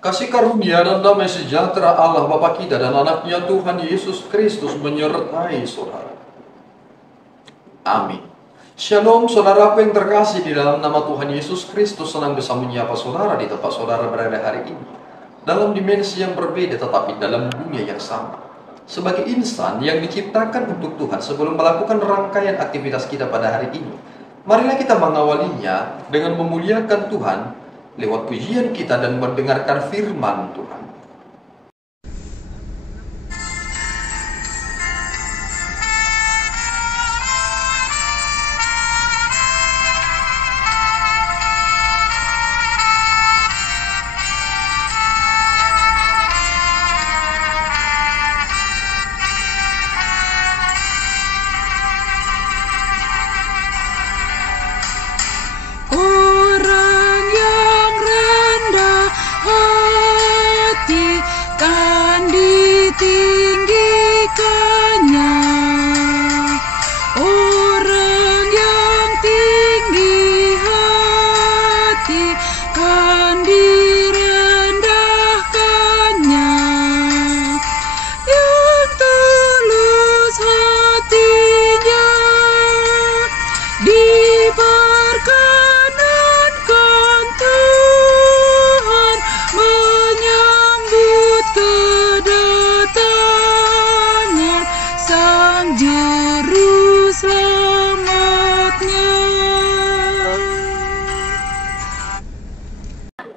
Kasih karunia dan damai sejahtera Allah Bapa kita dan anaknya Tuhan Yesus Kristus menyertai saudara. Amin. Shalom saudaraku yang terkasih di dalam nama Tuhan Yesus Kristus. Senang bisa menyapa saudara di tempat saudara berada hari ini, dalam dimensi yang berbeda tetapi dalam dunia yang sama. Sebagai insan yang diciptakan untuk Tuhan, sebelum melakukan rangkaian aktivitas kita pada hari ini, marilah kita mengawalinya dengan memuliakan Tuhan lewat pujian kita dan mendengarkan firman Tuhan.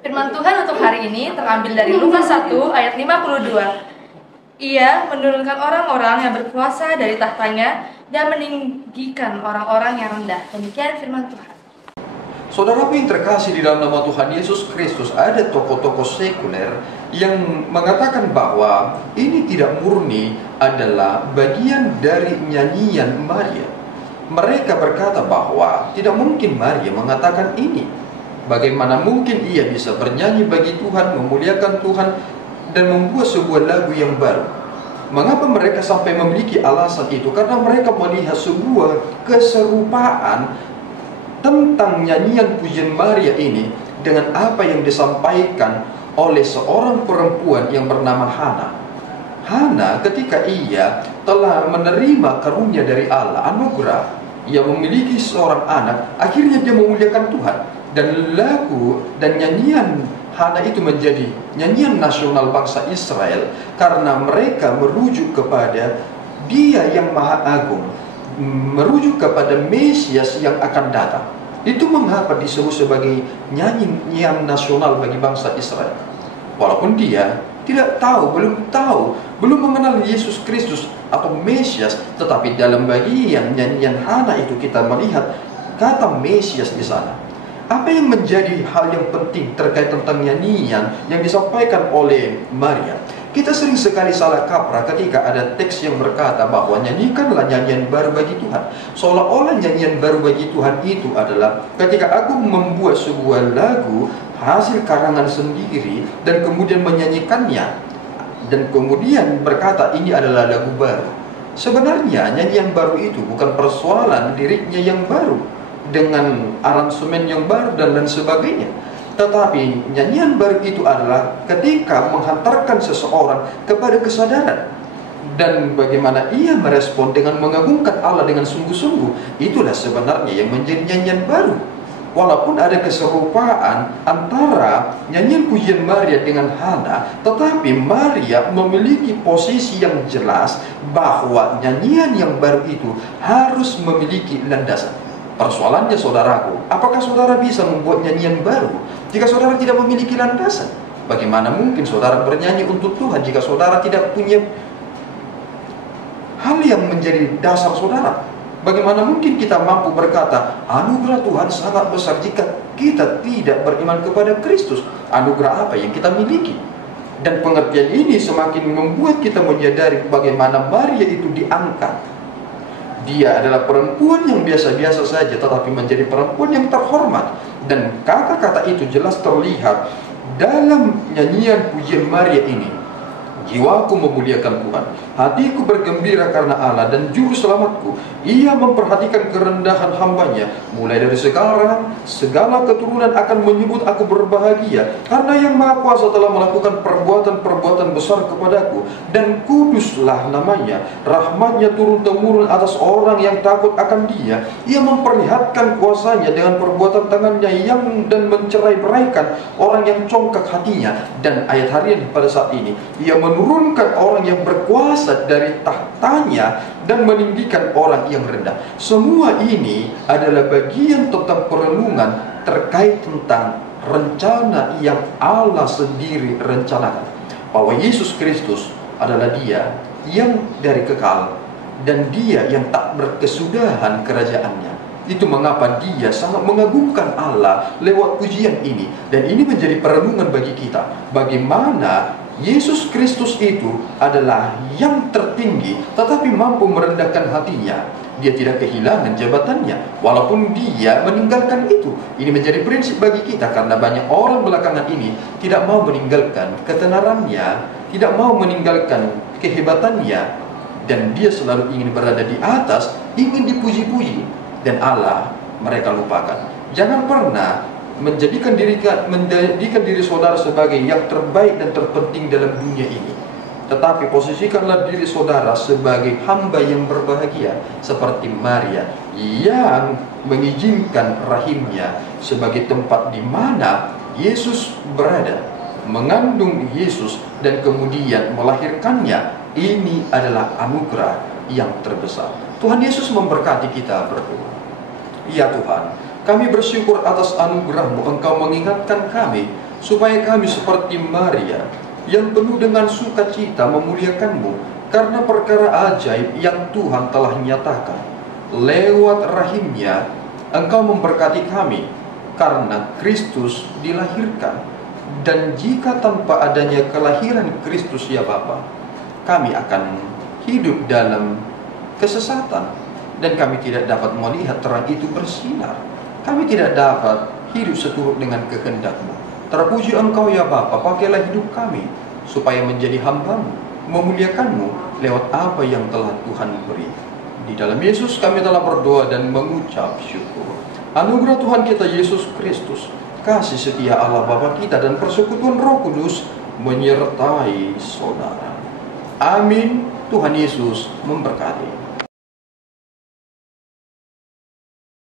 Firman Tuhan untuk hari ini terambil dari Lukas 1 ayat 52. Ia menurunkan orang-orang yang berkuasa dari tahtanya dan meninggikan orang-orang yang rendah. Demikian firman Tuhan. Saudaraku yang terkasih di dalam nama Tuhan Yesus Kristus, ada tokoh-tokoh sekuler yang mengatakan bahwa ini tidak murni adalah bagian dari nyanyian Maria. Mereka berkata bahwa tidak mungkin Maria mengatakan ini. Bagaimana mungkin ia bisa bernyanyi bagi Tuhan, memuliakan Tuhan, dan membuat sebuah lagu yang baru? Mengapa mereka sampai memiliki alasan itu? Karena mereka melihat sebuah keserupaan tentang nyanyian pujian Maria ini dengan apa yang disampaikan oleh seorang perempuan yang bernama Hana. Hana ketika ia telah menerima karunia dari Allah, anugerah, ia memiliki seorang anak, akhirnya dia memuliakan Tuhan. Dan lagu dan nyanyian Hana itu menjadi nyanyian nasional bangsa Israel karena mereka merujuk kepada Dia yang Maha Agung, merujuk kepada Mesias yang akan datang. Itu mengapa disebut sebagai nyanyian nasional bagi bangsa Israel. Walaupun dia tidak tahu, belum mengenal Yesus Kristus atau Mesias, tetapi dalam bagian nyanyian Hana itu kita melihat kata Mesias di sana. Apa yang menjadi hal yang penting terkait tentang nyanyian yang disampaikan oleh Maria? Kita sering sekali salah kaprah ketika ada teks yang berkata bahwa nyanyikanlah nyanyian baru bagi Tuhan. Seolah-olah nyanyian baru bagi Tuhan itu adalah ketika aku membuat sebuah lagu hasil karangan sendiri dan kemudian menyanyikannya dan kemudian berkata ini adalah lagu baru. Sebenarnya nyanyian baru itu bukan persoalan liriknya yang baru dengan aransemen yang baru dan lain sebagainya. Tetapi nyanyian baru itu adalah ketika menghantarkan seseorang kepada kesadaran dan bagaimana ia merespon dengan mengagungkan Allah dengan sungguh-sungguh. Itulah sebenarnya yang menjadi nyanyian baru. Walaupun ada keserupaan antara nyanyian pujian Maria dengan Hana, tetapi Maria memiliki posisi yang jelas bahwa nyanyian yang baru itu harus memiliki landasan. Persoalannya saudaraku, apakah saudara bisa membuat nyanyian baru jika saudara tidak memiliki landasan? Bagaimana mungkin saudara bernyanyi untuk Tuhan jika saudara tidak punya hal yang menjadi dasar saudara? Bagaimana mungkin kita mampu berkata, anugerah Tuhan sangat besar jika kita tidak beriman kepada Kristus? Anugerah apa yang kita miliki? Dan pengertian ini semakin membuat kita menyadari bagaimana Maria itu diangkat. Dia adalah perempuan yang biasa-biasa saja, tetapi menjadi perempuan yang terhormat. Dan kata-kata itu jelas terlihat dalam nyanyian pujian Maria ini. Jiwaku memuliakan Tuhan, hatiku bergembira karena Allah dan juru selamatku. Ia memperhatikan kerendahan hambanya, mulai dari sekarang segala keturunan akan menyebut aku berbahagia, karena Yang Maha Kuasa telah melakukan perbuatan-perbuatan besar kepadaku, dan kuduslah namanya. Rahmatnya turun-temurun atas orang yang takut akan Dia. Ia memperlihatkan kuasanya dengan perbuatan tangannya dan mencerai-beraikan orang yang congkak hatinya. Dan ayat harian pada saat ini, Ia menurunkan orang yang berkuasa dari tahtanya dan meninggikan orang yang rendah. Semua ini adalah bagian tentang perenungan terkait tentang rencana yang Allah sendiri rencanakan, bahwa Yesus Kristus adalah Dia yang dari kekal dan Dia yang tak berkesudahan kerajaannya. Itu mengapa Dia sangat mengagumkan Allah lewat pujian ini. Dan ini menjadi perenungan bagi kita, bagaimana Yesus Kristus itu adalah yang tertinggi, tetapi mampu merendahkan hatinya. Dia tidak kehilangan jabatannya, walaupun Dia meninggalkan itu. Ini menjadi prinsip bagi kita, karena banyak orang belakangan ini tidak mau meninggalkan ketenarannya, tidak mau meninggalkan kehebatannya, dan dia selalu ingin berada di atas, ingin dipuji-puji, dan Allah mereka lupakan. Jangan pernah menjadikan diri saudara sebagai yang terbaik dan terpenting dalam dunia ini, tetapi posisikanlah diri saudara sebagai hamba yang berbahagia, seperti Maria yang mengizinkan rahimnya sebagai tempat di mana Yesus berada, mengandung Yesus dan kemudian melahirkannya. Ini adalah anugerah yang terbesar. Tuhan Yesus memberkati kita berdua. Ya Tuhan, kami bersyukur atas anugerah-Mu. Engkau mengingatkan kami supaya kami seperti Maria yang penuh dengan sukacita memuliakan-Mu karena perkara ajaib yang Tuhan telah nyatakan. Lewat rahimnya Engkau memberkati kami karena Kristus dilahirkan. Dan jika tanpa adanya kelahiran Kristus ya Bapa, kami akan hidup dalam kesesatan, dan kami tidak dapat melihat terang itu bersinar. Kami tidak dapat hidup seturut dengan kehendak-Mu. Terpuji Engkau ya Bapa, pakailah hidup kami supaya menjadi hamba-Mu, memuliakan-Mu lewat apa yang telah Tuhan beri. Di dalam Yesus kami telah berdoa dan mengucap syukur. Anugerah Tuhan kita Yesus Kristus, kasih setia Allah Bapa kita, dan persekutuan Roh Kudus menyertai saudara. Amin. Tuhan Yesus memberkati.